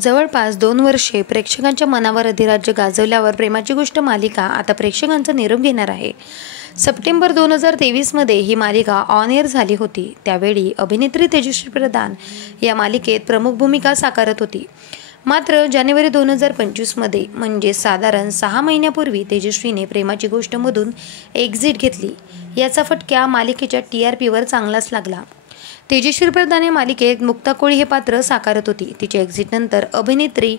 जवळपास 2 वर्षे प्रेक्षकांच्या मनावर अधिराज्य गाजवल्यावर प्रेमाची गोष्ट मालिका आता प्रेक्षकांचा निरोप घेणार आहे। सप्टेंबर 2023 मध्ये ही मालिका ऑन एअर झाली होती। त्यावेळी अभिनेत्री तेजश्री प्रधान या मालिकेत प्रमुख भूमिका साकारत होती। मात्र जानेवारी 2025 मध्ये म्हणजे साधारण 6 महिन्यापूर्वी तेजश्रीने प्रेमाची गोष्ट मधून एक्झिट घेतली। याचा फटका मालिकेच्या TRPवर चांगलाच लागला। तेजश्री प्रधान या मालिकेत मुक्ता कोळी हे पात्र साकारत होती। तिच्या एक्झिट नंतर अभिनेत्री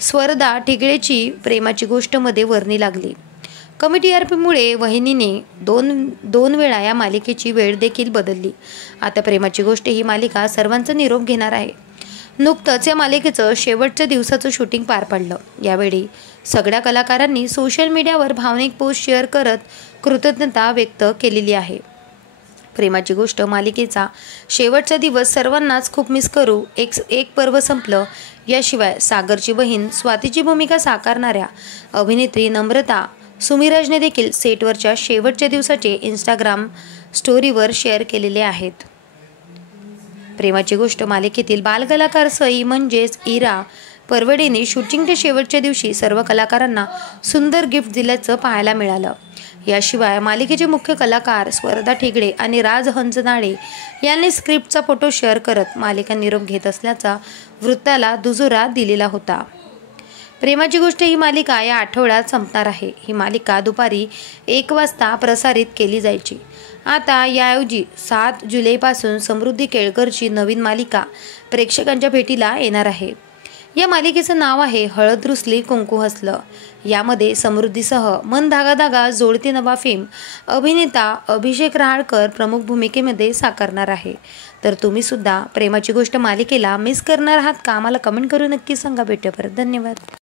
स्वरदा ठिगळेची प्रेमाची गोष्ट मध्ये वर्णी लागली। कमी TRPमुळे वहिनीने दोन वेळा या मालिकेची वेळ देखील बदलली। आता प्रेमाची गोष्ट ही मालिका सर्वांचा निरोप घेणार आहे। नुकतंच या मालिकेचं शेवटच्या दिवसाचं शूटिंग पार पडलं। यावेळी सगळ्या कलाकारांनी सोशल मीडियावर भावनिक पोस्ट शेअर करत कृतज्ञता व्यक्त केलेली आहे। प्रेमाची गोष्ट मालिकेचा शेवटचा दिवस सर्वांनाच खूप मिस करू। एक पर्व संपलं। याशिवाय सागरची बहीण स्वातीची भूमिका साकारणाऱ्या अभिनेत्री नम्रता सुमिराजने देखील सेटवरच्या शेवटच्या दिवसाचे इंस्टाग्राम स्टोरीवर शेअर केलेले आहेत। प्रेमाची गोष्ट मालिकेतील बालकलाकार सई म्हणजेच इरा परवडेने शूटिंगच्या शेवटच्या दिवशी सर्व कलाकारांना सुंदर गिफ्ट दिल्याचं पाहायला मिळालं। याशिवाय मालिकेचे मुख्य कलाकार स्वरदा ठिगळे आणि राज हंचनाळे यांनी स्क्रिप्टचा फोटो शेअर करत मालिका निरोप घेत असल्याचा वृत्ताला दुजोरा दिलेला होता। प्रेमाची गोष्ट ही मालिका या आठवड्यात संपणार आहे। ही मालिका दुपारी 1 वाजता प्रसारित केली जायची। आता याऐवजी 7 जुलैपासून समृद्धी केळकरची नवीन मालिका प्रेक्षकांच्या भेटीला येणार आहे। या मालिकेचं नाव आहे हळद रुसली कुंकू हसलं। यामध्ये समृद्धीसह मन धागा धागा जोडती नवा फेम अभिनेता अभिषेक रहाळकर प्रमुख भूमिकेमध्ये साकारणार आहे। तर तुम्ही सुद्धा प्रेमाची गोष्ट मालिकेला मिस करणार आहात का? आम्हाला कमेंट करून नक्की सांगा। भेटूया परत। धन्यवाद।